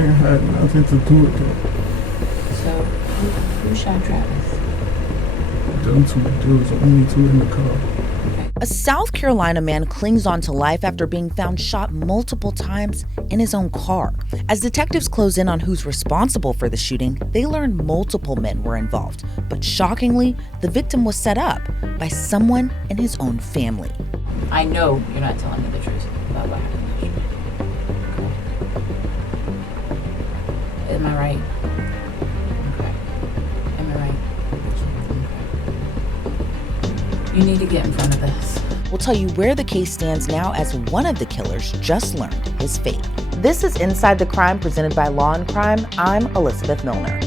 ain't had nothing to do with it. So, who shot Travis? Them two dudes, only two in the car. A South Carolina man clings on to life after being found shot multiple times in his own car. As detectives close in on who's responsible for the shooting, they learn multiple men were involved. But shockingly, the victim was set up by someone in his own family. I know you're not telling me the truth about what happened yesterday. Okay. Am I right? Okay. Am I right? Okay. You need to get in front of this. We'll tell you where the case stands now as one of the killers just learned his fate. This is Inside the Crime presented by Law&Crime. I'm Elizabeth Millner.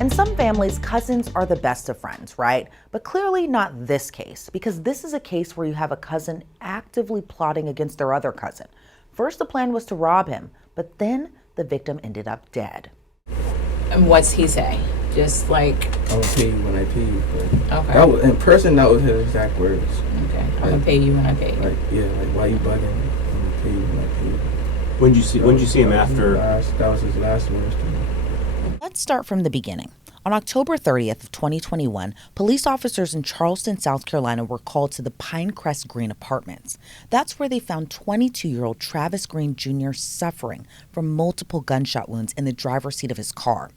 In some families, cousins are the best of friends, right? But clearly not this case, because this is a case where you have a cousin actively plotting against their other cousin. First, the plan was to rob him, but then the victim ended up dead. And what's he say? Just like, I'm gonna pay you when I pay you. But okay. that was, in person, that was his exact words. Okay, I'm gonna pay you when I pay you. Like, yeah, like, why you bugging? I'm gonna pay you when I pay you. When did you see him after? That was his last words to me. Let's start from the beginning. On October 30th of 2021, police officers in Charleston, South Carolina were called to the Pinecrest Green apartments. That's where they found 22-year-old Travis Green Jr. suffering from multiple gunshot wounds in the driver's seat of his car.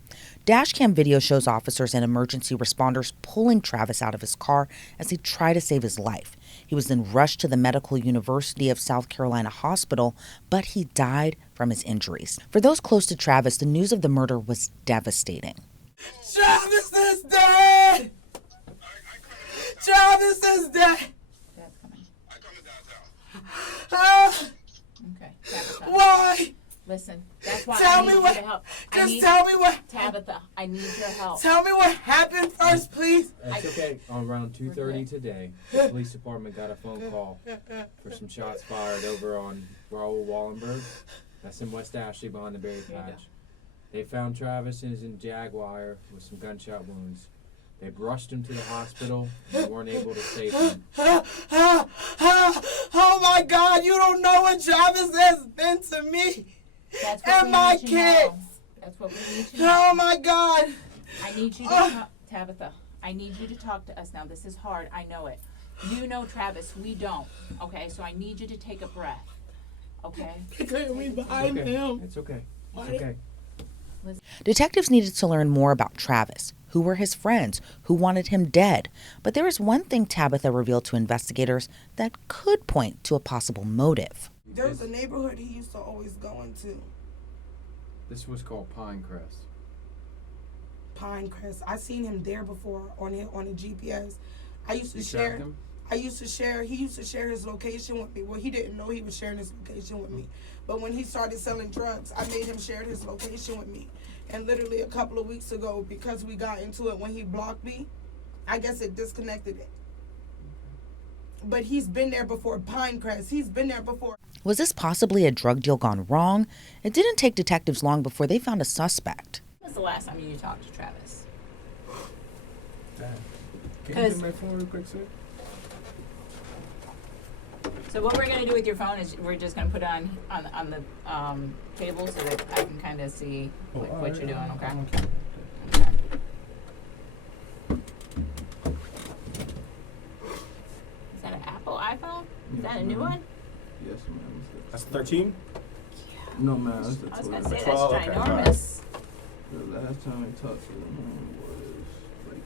Dashcam video shows officers and emergency responders pulling Travis out of his car as he tried to save his life. He was then rushed to the Medical University of South Carolina Hospital, but he died from his injuries. For those close to Travis, the news of the murder was devastating. Travis is dead! Travis is dead! Dad's coming. I come to downtown. Okay. Tabitha. Why? Listen, that's why Tell I me need what. you to help. Tell me what. Tabitha, I need your help. Tell me what happened first, please. That's okay. Around 2:30 today, the police department got a phone call for some shots fired over on Raoul Wallenberg. That's in West Ashley behind the berry patch. They found Travis in his Jaguar with some gunshot wounds. They rushed him to the hospital and they weren't able to save him. Oh my God, you don't know what Travis has been to me. That's and my kids. That's what we need to know. Oh my God. I need you to talk, Tabitha. I need you to talk to us now. This is hard. I know it. You know Travis. We don't. Okay, so I need you to take a breath. Okay? Clear me behind him. It's okay. It's okay. Detectives needed to learn more about Travis. Who were his friends? Who wanted him dead? But there is one thing Tabitha revealed to investigators that could point to a possible motive. There was a neighborhood he used to always go into. This was called Pinecrest. Pinecrest. I seen him there before on the GPS. I used to You share. tracked him? He used to share his location with me. Well, he didn't know he was sharing his location with me. But when he started selling drugs, I made him share his location with me. And literally a couple of weeks ago, because we got into it when he blocked me, I guess it disconnected it. But he's been there before, Pinecrest. He's been there before. Was this possibly a drug deal gone wrong? It didn't take detectives long before they found a suspect. When was the last time you talked to Travis? Can you Cause- take my phone real quick, sir? So what we're gonna do with your phone is we're just gonna put it on the table so that I can kind of see like, what you're doing. Okay. Okay. Is that an Apple iPhone? Is that a new one? Yes, ma'am. That's 13? No, ma'am. That's the I was gonna 12. say 12, that's okay. ginormous. The last time I talked to him was like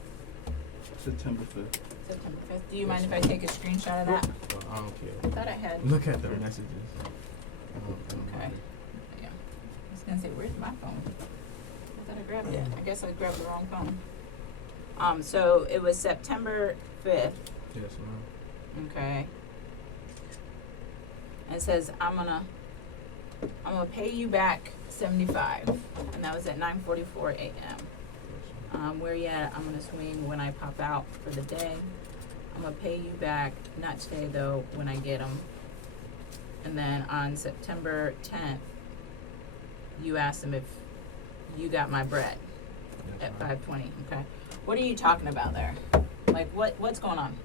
September 5th. September 5th. Do you mind if I take a screenshot of that? I don't care. I thought I had. Look at the messages. Okay. Yeah. I was gonna say, where's my phone? I thought I grabbed it. I guess I grabbed the wrong phone. So it was September 5th. Yes, ma'am. Okay. And it says I'm gonna pay you back $75, and that was at 9:44 a.m. Where you at? I'm gonna swing when I pop out for the day. I'm gonna pay you back, not today though, when I get them. And then on September 10th, you asked him if you got my bread at 5:20. Okay. What are you talking about there? Like what's going on?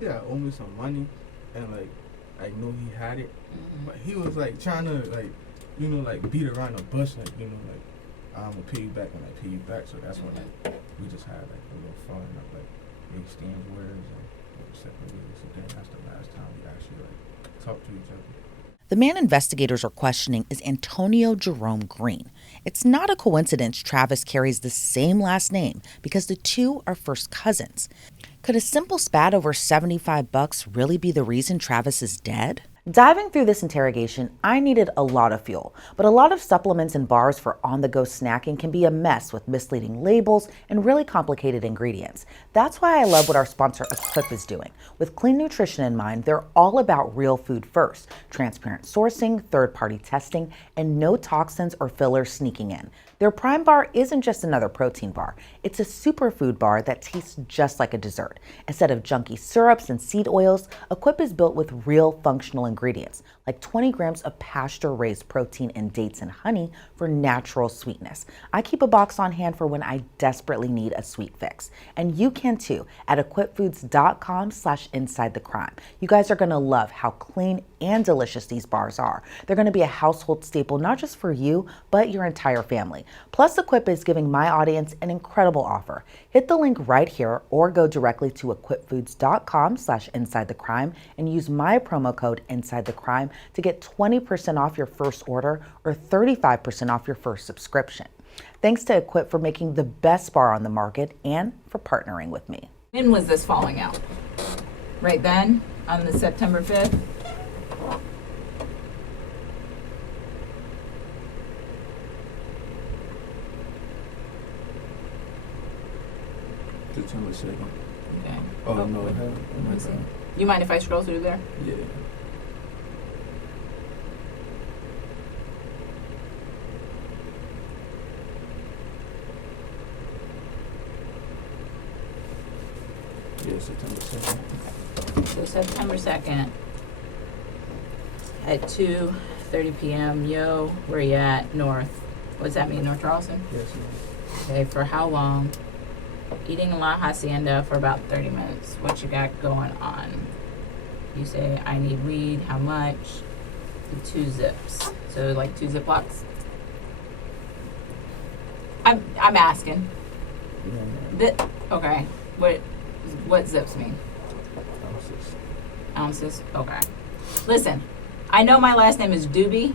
Yeah, owe me some money, and like like knew he had it, Mhm. but he was like trying to like, you know, like beat around the bush, like, you know, like I'm gonna pay you back when I pay you back. So that's when like we just had like a little fun, like we exchanged words and we separate ways. So then that's the last time we actually like talked to each other. The man investigators are questioning is Antonio Jerome Green. It's not a coincidence Travis carries the same last name because the two are first cousins. Could a simple spat over $75 really be the reason Travis is dead? Diving through this interrogation, I needed a lot of fuel, but a lot of supplements and bars for on-the-go snacking can be a mess with misleading labels and really complicated ingredients. That's why I love what our sponsor Equip is doing. With clean nutrition in mind, they're all about real food first, transparent sourcing, third-party testing, and no toxins or fillers sneaking in. Their Prime Bar isn't just another protein bar. It's a superfood bar that tastes just like a dessert. Instead of junky syrups and seed oils, Equip is built with real functional ingredients, like 20 grams of pasture-raised protein in dates and honey for natural sweetness. I keep a box on hand for when I desperately need a sweet fix. And you can too at equipfoods.com/insidethecrime. You guys are gonna love how clean and delicious these bars are. They're gonna be a household staple, not just for you, but your entire family. Plus, Equip is giving my audience an incredible offer. Hit the link right here or go directly to equipfoods.com/insidethecrime and use my promo code InsideTheCrime to get 20% off your first order or 35% off your first subscription. Thanks to Equip for making the best bar on the market and for partnering with me. When was this falling out? Right then, on the September 5th? September 2nd. Okay. Oh, no, wait. it had, Let me see. You mind if I scroll through there? yeah. Yeah, September 2nd. So September 2nd at 2:30 p.m. Yo, where you at? North. What's that mean? North Charleston? Yes, ma'am. Okay, for how long? Eating La Hacienda for about 30 minutes. What you got going on? You say, I need weed. How much? The 2 zips. So like 2 Ziplocs? I'm asking. Yeah, Okay. What zips mean? ounces. Ounces? Okay. Listen, I know my last name is Doobie,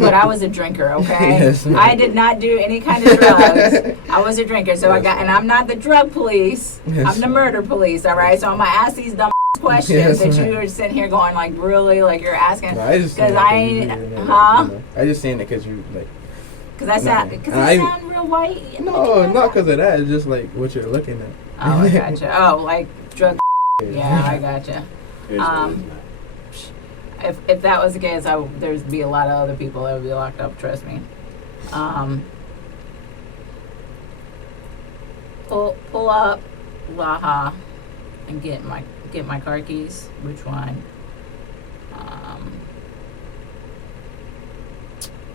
but I was a drinker, okay? Yes, ma'am. I did not do any kind of drugs. I was a drinker, so and I'm not the drug police. Yes, I'm the murder police, all right? So I'm going to ask these dumb questions Yes, that ma'am. you are sitting here going, like, really? Like, you're asking? No, I just Because saying that I 'cause you ain't, really know, huh? you know. I just saying that because you, like, Because I sound real white? no, not because of that. It's just, like, what you're looking at. Oh, I gotcha. Oh, like drug. Yeah, I gotcha. If that was the case, there'd be a lot of other people that would be locked up. Trust me. Pull up Laha and get my car keys. Which one?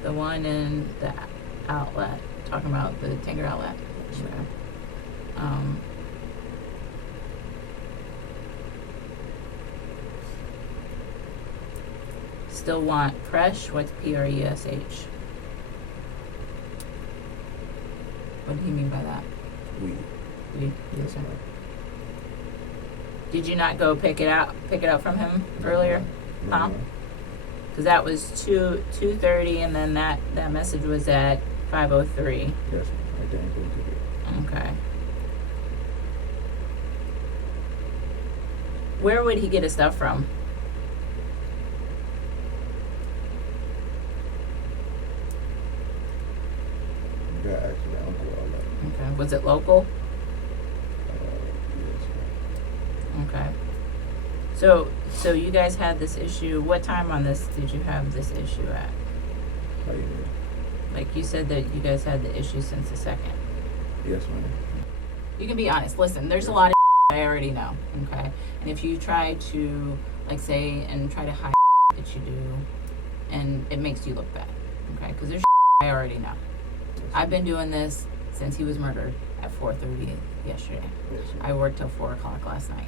The one in the outlet. Talking about the Tinker outlet. Sure. Still want Presh? What's Presh? What do you mean by that? Weed. Weed. Yes, ma'am. Did you not go pick it up from him earlier? No, Huh? ma'am. Because that was 2:30, and then that message was at 5:03. Yes, ma'am. I didn't go to it. Okay. Where would he get his stuff from? Yeah, actually, uncle all that. Okay. Was it local? Yes, ma'am. Okay. So you guys had this issue. What time on this did you have this issue at? How you mean? Like you said that you guys had the issue since the 2nd. Yes, ma'am. You can be honest. Listen, there's a lot of I already know. Okay. And if you try to say and try to hide that you do, and it makes you look bad. Okay. Because there's I already know. I've been doing this since he was murdered at 4:30 yesterday. Yes, ma'am. I worked till 4 o'clock last night.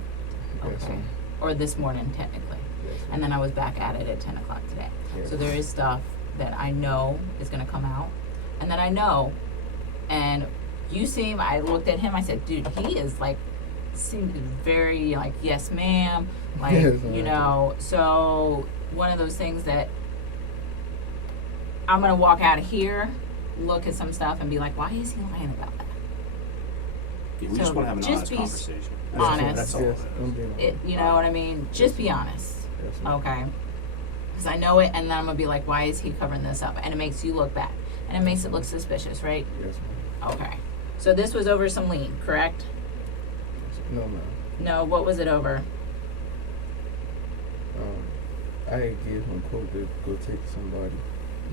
Yes, Okay. ma'am. or this morning technically. Yes, And then I was back at it at 10 o'clock today. yes. So there is stuff that I know is gonna come out, and then I know, and you seem, I looked at him, I said, dude, he is like, seemed very like, yes ma'am, like, Yes, you ma'am. know, so one of those things that I'm gonna walk out of here, look at some stuff and be like, why is he lying about that? Yeah, we So just want to have an just honest be conversation. honest. That's all. Yes, it I'm is. being It, you know what I mean? Just be honest. Yes, ma'am. Okay, because I know it, and then I'm gonna be like, why is he covering this up? And it makes you look bad, and it makes it look suspicious, right? Yes, ma'am. Okay, so this was over some lien, correct? No, ma'am. No, what was it over? I gave him quote to go take somebody.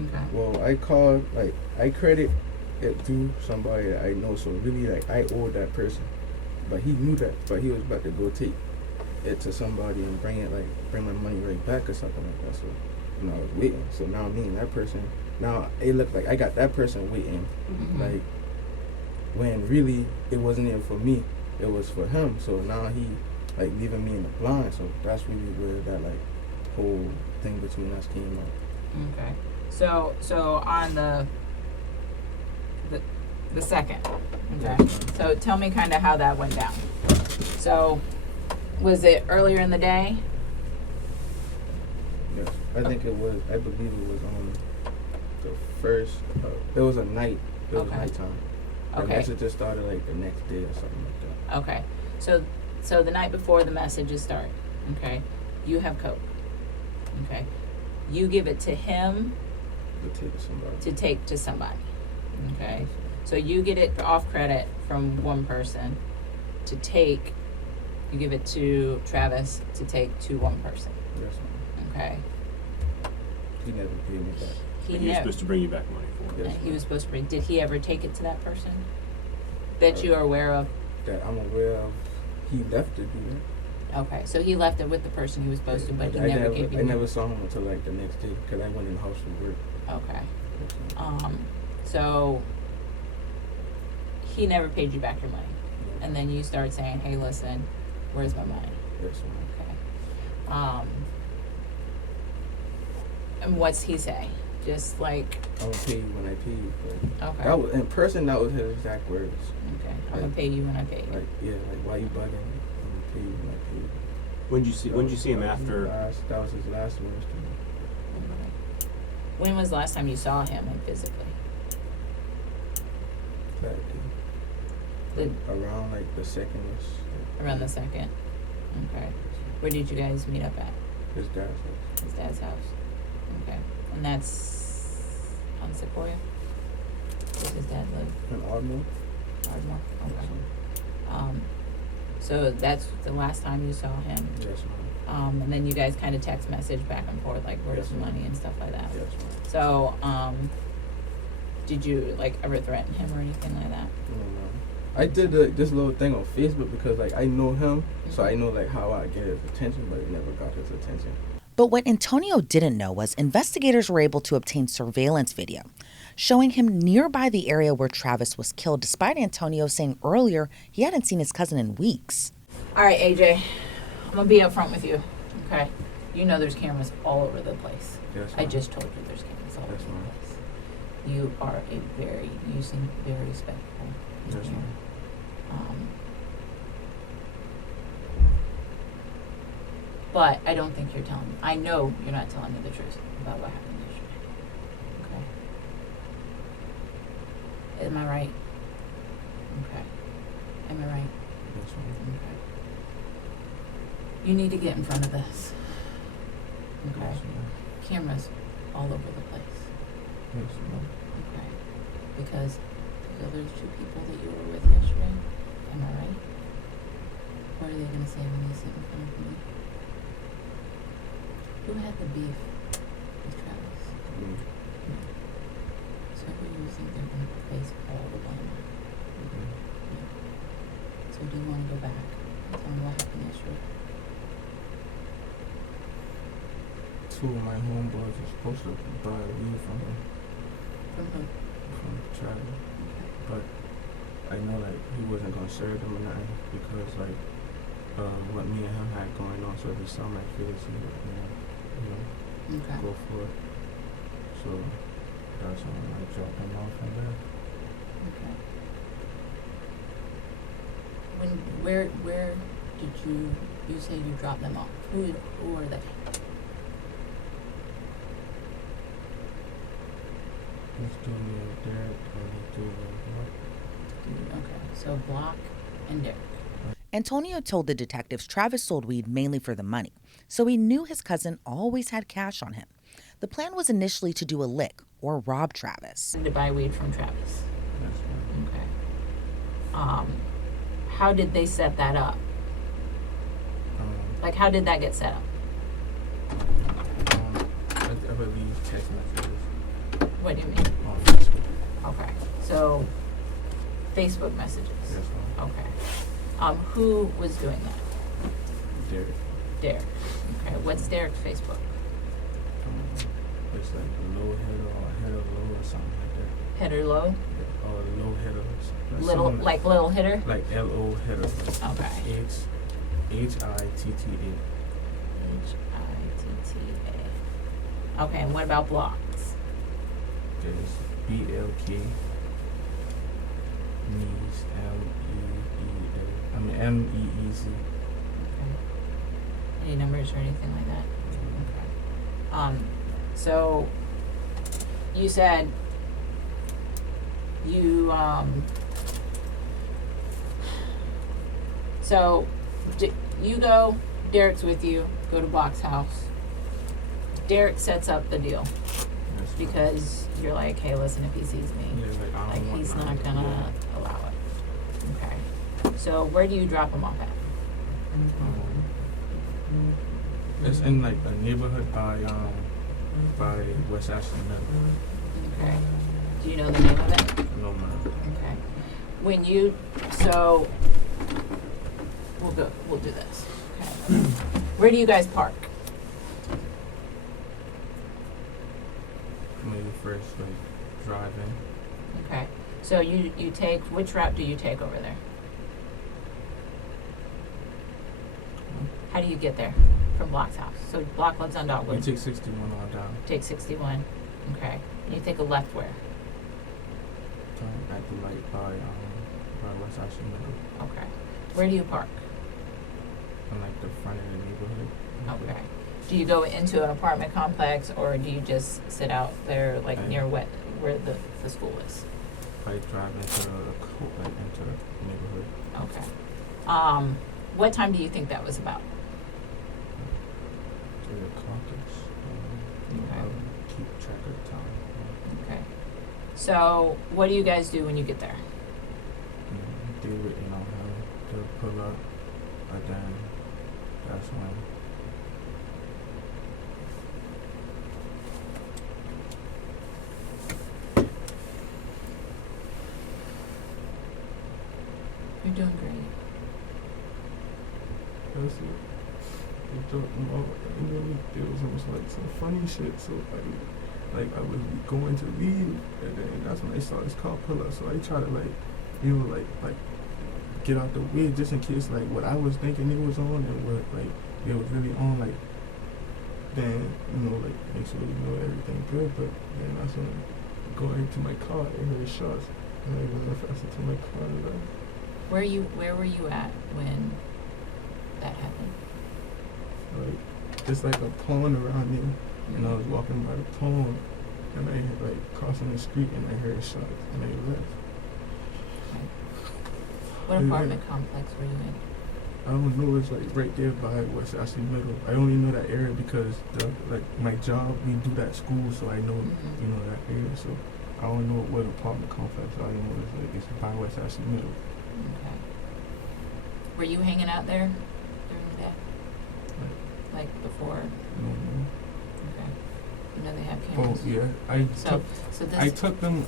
Okay. Well, I called, like, I credit it through somebody that I know, so really, like, I owed that person. But he knew that, but he was about to go take it to somebody and bring my money right back or something like that. So, you know, I was waiting. So now me and that person, now it looked like I got that person waiting, Mhm. like, when really it wasn't even for me, it was for him. So now he, like, leaving me in the blind. So that's really where that, like, whole thing between us came up. Okay. So on the second. Okay. So tell me kind of how that went down. So was it earlier in the day? Yes, I think it was. I believe it was on the first. It was a night. It was Okay. nighttime. The Okay. messages started like the next day or something like that. Okay. So the night before the messages start. Okay. You have coke. Okay. You give it to him To take somebody. to take to somebody. Okay. So you get it off credit from one person to take. You give it to Travis to take to one person. Yes, ma'am. Okay. He never paid me back. He And he was never. supposed to bring you back money for it. Yes, And he ma'am. was supposed to bring. Did he ever take it to that person that you are aware of? That I'm aware of. He left to do that. Okay, so he left it with the person he was supposed to, but he never gave you. I never saw him until like the next day because I went in the house for work. Okay. Yes, ma'am. So he never paid you back your money, and then you start saying, "Hey, listen, where's my money?" Yes, ma'am. Okay. And what's he say? Just like, I'm gonna pay you when I pay you. But okay, that was in person. That was his exact words. okay, I'm gonna pay you when I pay you. Like, yeah, like, why you bugging? I'm gonna pay you when I pay you. When did you see him That was his after? that was his last words to me. Okay. When was the last time you saw him physically? That The, day. Around like the second around the second. Okay. Where did you guys meet up at? His dad's house. His dad's house. Okay. And that's on Sequoia? Where his dad live? In Ardmore? Ardmore? Okay. So that's the last time you saw him. Yes, ma'am. And then you guys kind of text message back and forth, like, where's Yes, the ma'am. money and stuff like that. Yes, ma'am. So, did you, like, ever threaten him or anything like that? No, ma'am. I did this little thing on Facebook because like I know him, so I know like how I get his attention, but it never got his attention. But what Antonio didn't know was investigators were able to obtain surveillance video showing him nearby the area where Travis was killed, despite Antonio saying earlier he hadn't seen his cousin in weeks. All right, AJ, I'm gonna be upfront with you, okay? You know there's cameras all over the place. Yes, I ma'am. just told you there's cameras all over Yes, the ma'am. place. You are you seem very respectful in Yes, here. ma'am. But I don't think you're telling me. I know you're not telling me the truth about what happened yesterday. Okay. Am I right? Okay. Am I right? Yes, ma'am. Okay. You need to get in front of this. Okay. Yes, ma'am. Cameras all over the place. Yes, ma'am. Okay. Because the other two people that you were with yesterday, am I right? What are they gonna say when they sit in front of me? Who had the beef with Travis? Mm. So who do you think they're gonna face all the blame on? Mhm. So do you wanna go back and tell me what happened yesterday? Two of my homeboys were supposed to buy weed from him, From who? from Charlie, but I know like he wasn't gonna serve them or nothing because like what me and him had going on. So if it's something I feel to, Okay. go for it. So that's when I dropped him off and there. Okay. Where did you say you dropped them off? Who are they? Let's do me and Derek, or let's do Okay, so Block and Derek. Antonio told the detectives Travis sold weed mainly for the money, so he knew his cousin always had cash on him. The plan was initially to do a lick or rob Travis. To buy weed from Travis. That's right. Okay. How did they set that up? Like, how did that get set up? I believe text messages What do you mean? on Facebook. Okay, so Facebook messages. That's right. Okay. Who was doing that? Derek. Derek. Okay, what's Derek's Facebook? It's like a low header or a header low or something like that. Header low? Or low header. Little, something like little hitter? Like L-O header. Okay. H-I-T-T-A. H-I-T-T-A. Okay, and what about blocks? There's B-L-K. Knees, M-E-E-A. I mean M-E-E-Z. Okay. Any numbers or anything like that? Okay. So you said you so you go, Derek's with you, go to Block's house. Derek sets up the deal That's because you're like, hey, listen, if he sees me, right. Yeah, I don't want he's none not of that. gonna allow it. Okay. So where do you drop him off at? It's in like a neighborhood by West Ashland. Okay. Do you know the name of it? No man. Okay. When you we'll do this. Okay. Where do you guys park? Maybe first like driving. Okay. So you take, which route do you take over there? How do you get there from Block's house? So Block lives on We Dogwood. take 61 on down. Take 61. Okay. And you take a left where? Turn at the light by West Ashland Middle. Okay. Where do you park? On like the front of the neighborhood. Okay. Do you go into an apartment complex or do you just sit out there like near where the school is? I drive into the neighborhood. Okay. What time do you think that was about? 3 o'clock-ish. Okay. I would keep track of the time. Okay. So what do you guys do when you get there? Deal with, how they'll pull up, and then that's when. You're doing great. That's it. There was almost like some funny shit. So like I was going to leave, and then that's when I saw this car pull up. So I tried to like get out the way just in case like what I was thinking it was on and what like it was really on. Like then like make sure everything good. But then that's when I go into my car and heard shots, and I was faster to my car. Where were you at when that happened? Like just like a pond around there, and I was walking by the pond, and I like crossing the street, and I heard shots, and I left. What apartment complex were you in? I don't know. It's like right there by West Ashland Middle. I only know that area because my job, we do that school, so I know that area. So I don't know what apartment complex. I know it's by West Ashland Middle. Okay. Were you hanging out there during the day? Like before? Okay. You know they have cameras. Oh yeah, I took them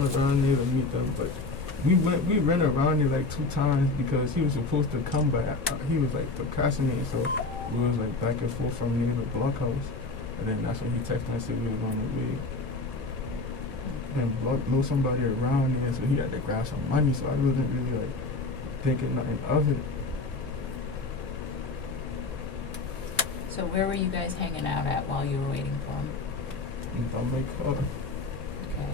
around there to meet them, but we ran around there like 2 times because he was supposed to come back. He was like procrastinating, so we was like back and forth from near the blockhouse, and then that's when he texted me and said we were on the way. And Block know somebody around there, so he had to grab some money. So I wasn't really like thinking nothing of it. So where were you guys hanging out at while you were waiting for him? By my car. Okay.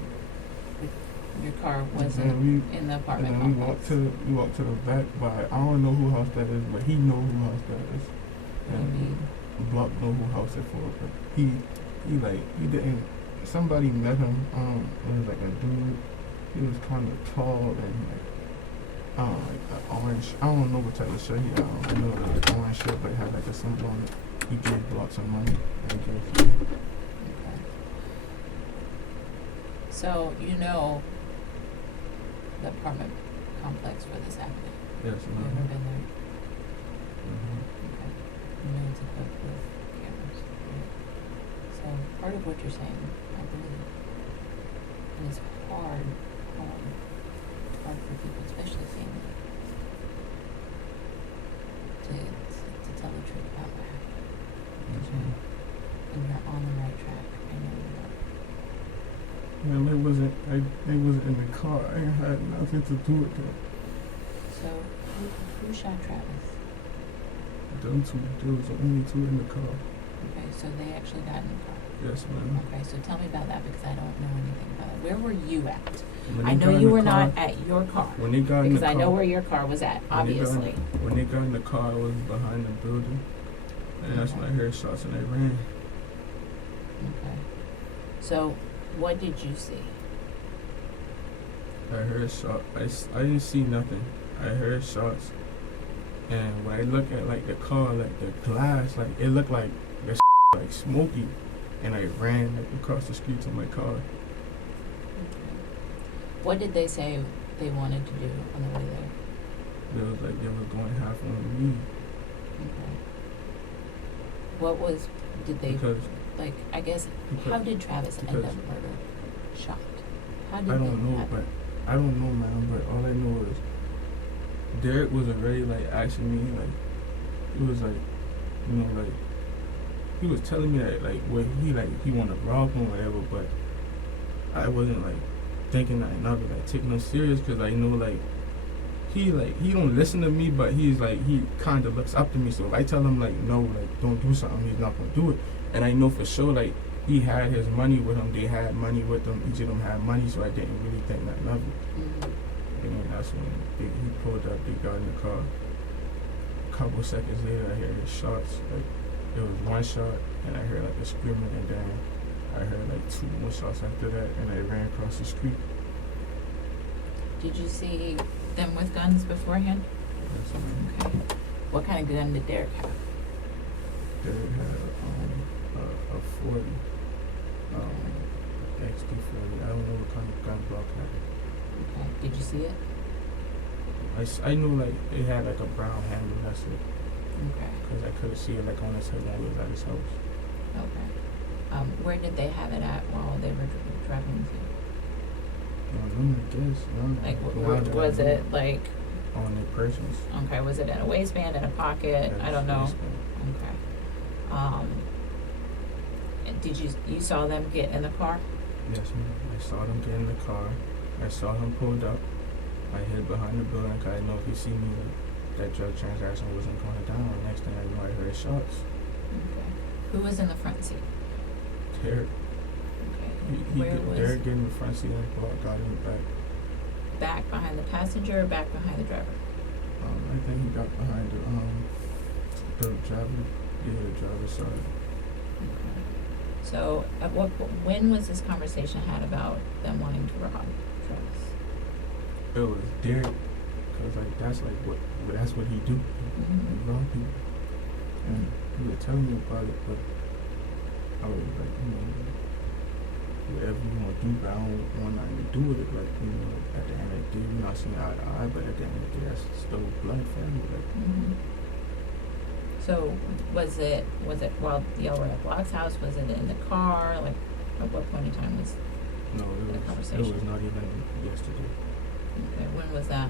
Your car And wasn't then in the and apartment then complex. we walked to the back by, I don't know who house that is, but he know who house that is. What do you mean? Block know who house it for, but he didn't, somebody met him, it was like a dude, he was kind of tall and like, like an orange, I don't know what type of shirt he had on, I know it was an orange shirt, but it had like a symbol on it. He gave Block some money, and he gave it to me. Okay. So you know the apartment complex where this happened? Yes, You've ma'am. never been there? Mhm. Okay. You know it's equipped with cameras, right? So part of what you're saying, I believe, and it's hard for people, especially family, to tell the truth about what happened. Yes, ma'am. And you're on the right track. I know you are. Man, they wasn't in the car. I ain't had nothing to do with that. So who shot Travis? Them two, there was only two in the car. Okay, so they actually got in the car. Yes, ma'am. Okay, so tell me about that because I don't know anything about it. Where were you at? When I they know got in you the were car- not at your car When they got in the because car, I know where your car was at, when they got in- obviously. when they got in the car, I was behind the building, and that's when I heard shots and I ran. Okay. So what did you see? I heard shots. I didn't see nothing. I heard shots, and when I look at like the car, like the glass, like it looked like the like smoky, and I ran like across the street to my car. Okay. What did they say they wanted to do on the way there? It was like they were going half on me Okay. What was, did they, because like, I guess, how did Travis end up because- murdered? Shot? How I did that don't know, happen? but I don't know, man. But all I know is Derek was already like asking me, like he was like, you know, like he was telling me that like what he wanted to rob him or whatever, but I wasn't like thinking that enough, like taking him serious, because I know like he don't listen to me, but he's like he kind of looks up to me. So if I tell him like no, like don't do something, he's not gonna do it. And I know for sure like he had his money with him. They had money with them. Each of them had money, so I didn't really think nothing of it. Mhm. And then that's when he pulled up. They got in the car. A couple seconds later, I heard his shots. Like it was one shot, and I heard like a screaming, and then I heard like two more shots after that, and I ran across the street. Did you see them with guns beforehand? That's when Okay. What kind of gun did Derek have? Derek had a 40, XD40. I don't know what kind of gun Block had. Okay. Did you see it? I knew like it had like a brown handle. That's it. Okay. Because I couldn't see it like on his head when we was at his house. Okay. Where did they have it at while they were driving with you? I guess. Like, How did I was know? it like, On their persons. okay, was it in a waistband, in a pocket? I don't know. Okay. And did you saw them get in the car? Yes, ma'am. I saw them get in the car. I saw him pulled up. I hid behind the building because I know if he see me, that drug transaction wasn't going down. Next thing I know, I heard shots. Okay. Who was in the front seat? Derek. Okay. Where was Derek get in the front seat and Block got in the back. back behind the passenger or back behind the driver? I think he got behind the driver. Yeah, the driver's side. Okay. So, when was this conversation had about them wanting to rob Travis? It was Derek, cause like that's what he do. He rob people. And he was telling me about it, but I was like, whatever you want to do, but I don't want nothing to do with it. Like, at the end of the day, we're not seeing eye to eye, but at the end of the day, that's still blood family. Like, So, was it while y'all were at Block's house? Was it in the car? Like, at what point in time was? no, The it conversation. was not even yesterday. Okay, when was that?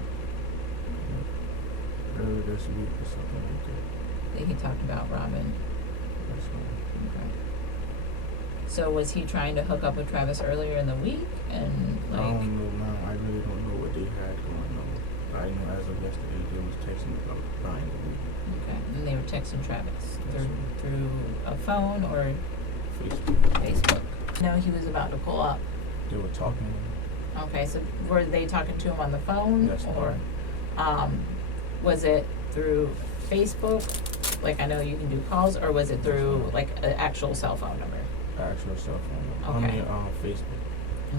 Earlier this week or something like that. That he talked about Robin. That's all. Okay. So was he trying to hook up with Travis earlier in the week? And I like, don't know, man. I really don't know what they had going on. I know as of yesterday they was texting about buying the weed. Okay, and they were texting Travis Yes, through a phone or Facebook. Facebook. No, he was about to pull up. They were talking. Okay, so were they talking to him on the phone, Yes, or was it through Facebook? Like, I know you can do calls, or was it through like an actual cell phone number? Actual cell phone. Okay. I mean, Facebook.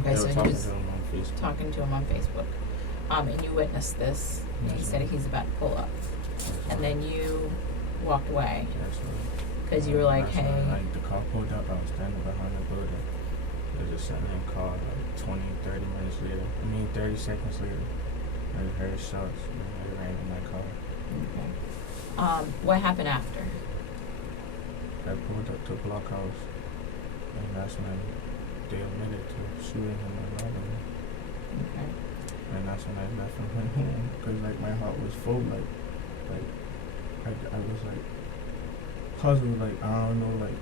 Okay, They so were he talking was to them on Facebook. talking to him on Facebook, and you witnessed this. Yes, He said ma'am. he's about to pull up, Yes, and then you walked away Yes, ma'am. because you were like, That's when, "Hey." like, the car pulled up, I was standing behind the building. They just sitting in the car, like 20, 30 minutes later. 30 seconds later. I just heard shots, and they ran in my car. Okay. What happened after? I pulled up to Blockhouse, and that's when they admitted to shooting him and robbing him. Okay. And that's when I left and went home, because, like, my heart was full, like, I was, like, puzzled, like, I don't know, like,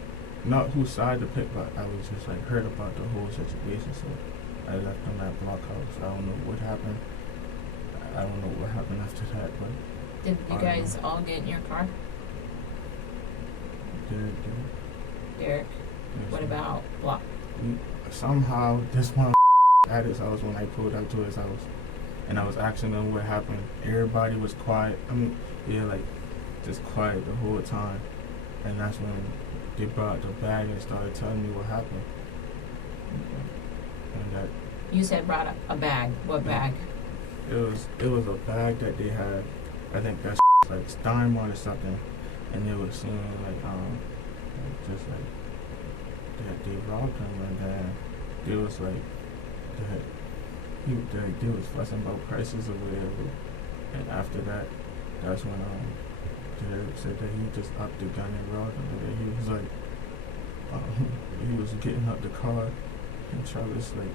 not whose side to pick, but I was just, like, hurt about the whole situation, so I left them at Blockhouse. I don't know what happened. I don't know what happened after that, but Did you I don't guys know. all get in your car? Derek, what about Block? Somehow this one at his house when I pulled up to his house, and I was asking them what happened. Everybody was quiet. I mean, yeah, like just quiet the whole time. And that's when they brought the bag and started telling me what happened. And that You said brought up a bag. What Yeah. bag? it was a bag that they had. I think that's like Steinmart or something. And they were saying like just like that they robbed him, and then they was like that they was fussing about prices or whatever. And after that, that's when they said that he just upped the gun and robbed him. And then he was like he was getting out the car, and Travis like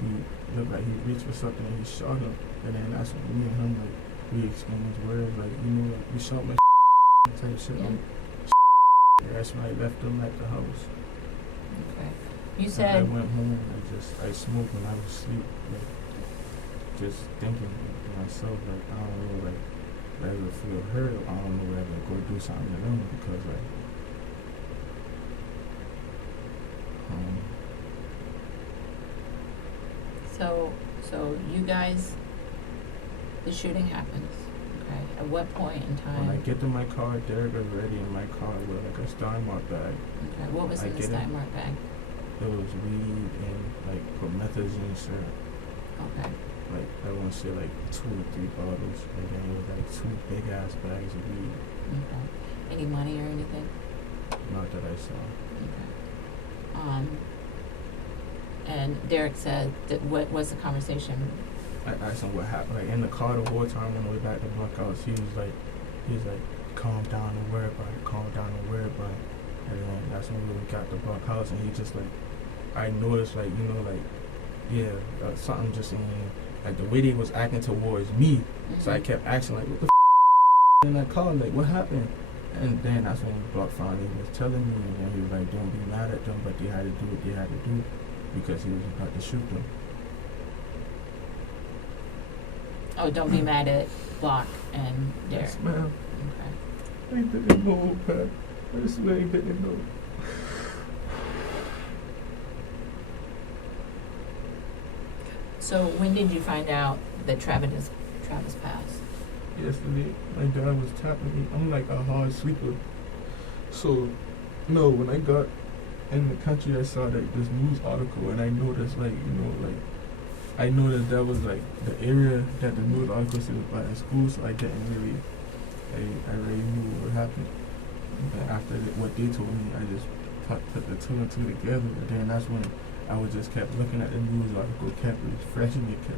he looked like he reached for something and he shot him. And then that's when me and him like we exchanged words like, you know, like you shot my type shit. Yeah. Like, that's when I left them at the house. Okay. You And I said went home and I smoked when I was asleep, like just thinking to myself like I don't know, like whether feel hurt, I don't know whether go do something to them because like so you guys, the shooting happens. Okay. At what point in when I time? get to my car, Derek was ready in my car with like a Steinmart bag. Okay. What was I in the get it. Steinmart bag? There was weed and like promethazine syrup. Okay. Like I want to say like 2 or 3 bottles, and then it was like 2 big ass bags of weed. Okay. Any money or anything? Not that I saw. Okay. And Derek said that what was the conversation? I asked him what happened. Like in the car the whole time on the way back to Blockhouse, he was like, calm down and worry about it, calm down and worry about it. And then that's when we got to Blockhouse, and he just like, I noticed like, you know, like, yeah, something just in like the way they was acting towards me. So I kept asking like, what the in that car? Like, what happened? And then that's when Block finally was telling me, and then he was like, don't be mad at them, but they had to do what they had to do because he was about to shoot them. Oh, don't be mad at Block and Derek. Yes, ma'am. Okay. I didn't know, Pat. I swear I didn't know. So when did you find out that Travis passed? Yesterday, my dad was tapping me. I'm like a hard sleeper. So, no, when I got in the country, I saw like this news article, and I noticed like, you know, like, I noticed that was like the area that the news article said was by the school, so I didn't really, I already knew what happened. But after what they told me, I just put the 2 and 2 together, and then that's when I was just kept looking at the news article, kept refreshing it. I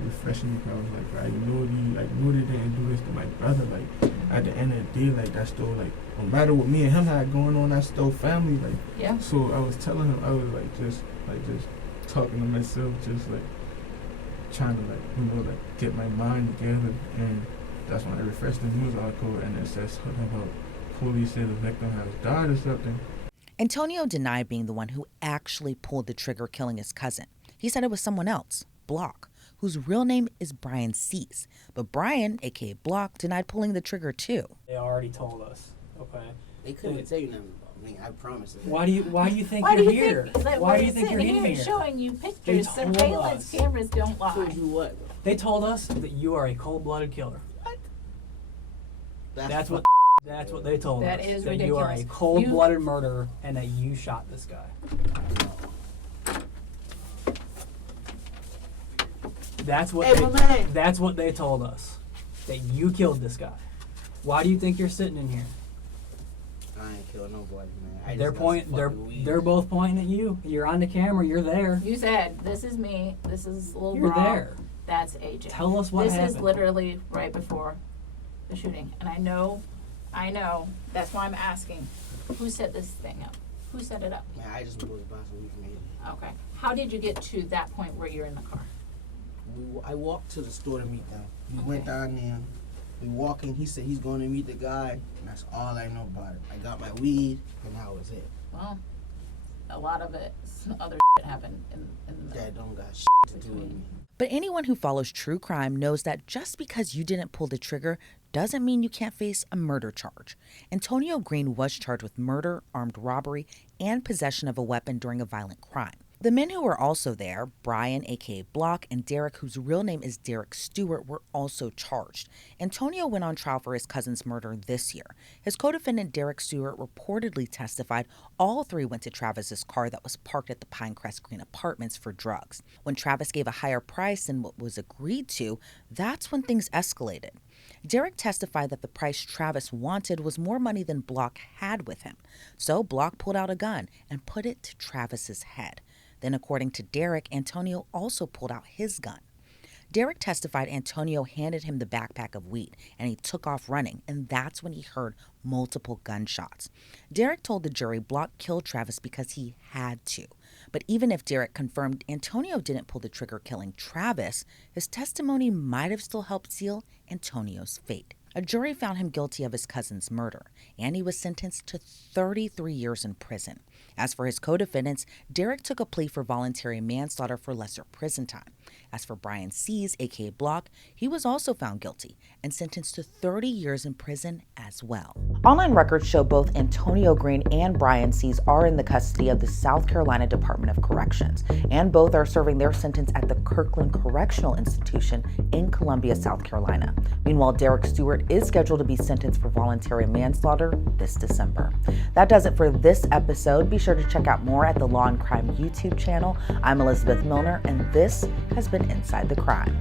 was like, I know they didn't do this to my brother. Like, at the end of the day, like, that's still, like, no matter what me and him had going on, that's still family. Like, Yeah. so I was telling him, I was just talking to myself, just, like, trying to, like, you know, like, get my mind together. And that's when I refreshed the news article, and it says something about police said the victim has died or something. Antonio denied being the one who actually pulled the trigger killing his cousin. He said it was someone else, Block, whose real name is Brian Cease. But Brian, aka Block, denied pulling the trigger too. They already told us. Okay. They couldn't tell you nothing about me. I promise. Why do you think Why do you're you here? think, like, Why we're do you think you're sitting here? showing you pictures? told Surveillance us. cameras don't Told lie. you what? They told us that you are a cold-blooded killer. That's what they told That us. is that you are a ridiculous. cold-blooded murderer and that you shot this guy. That's what Hey, my man. that's what they told us. That you killed this guy. Why do you think you're sitting in here? I ain't killing nobody, man. I They're just got some they're fucking weed. they're both pointing at you. You're on the camera, you're there. You said, this is me, this is Lil You're Bra, there. that's AJ. Tell us what This happened. is literally right before the shooting. And I know, that's why I'm asking, who set this thing up? Who set it up? Man, I just was buying some weed from AJ. Okay. How did you get to that point where you're in the car? I walked to the store to meet them. We Okay. went down there. We walking. He said he's going to meet the guy. And that's all I know about it. I got my weed, and that was it. Well, a lot of it, other shit happened in the middle. That don't got to do with me. But anyone who follows true crime knows that just because you didn't pull the trigger doesn't mean you can't face a murder charge. Antonio Green was charged with murder, armed robbery, and possession of a weapon during a violent crime. The men who were also there, Brian, aka Block, and Derek, whose real name is Derek Stewart, were also charged. Antonio went on trial for his cousin's murder this year. His co-defendant Derek Stewart reportedly testified all three went to Travis's car that was parked at the Pinecrest Green Apartments for drugs. When Travis gave a higher price than what was agreed to, that's when things escalated. Derek testified that the price Travis wanted was more money than Block had with him. So Block pulled out a gun and put it to Travis's head. Then, according to Derek, Antonio also pulled out his gun. Derek testified Antonio handed him the backpack of weed and he took off running, and that's when he heard multiple gunshots. Derek told the jury Block killed Travis because he had to. But even if Derek confirmed Antonio didn't pull the trigger killing Travis, his testimony might have still helped seal Antonio's fate. A jury found him guilty of his cousin's murder, and he was sentenced to 33 years in prison. As for his co-defendants, Derek took a plea for voluntary manslaughter for lesser prison time. As for Brian Cease, aka Block, he was also found guilty and sentenced to 30 years in prison as well. Online records show both Antonio Green and Brian Cease are in the custody of the South Carolina Department of Corrections, and both are serving their sentence at the Kirkland Correctional Institution in Columbia, South Carolina. Meanwhile, Derek Stewart is scheduled to be sentenced for voluntary manslaughter this December. That does it for this episode. Be sure to check out more at the Law and Crime YouTube channel. I'm Elizabeth Millner, and this has been Inside the Crime.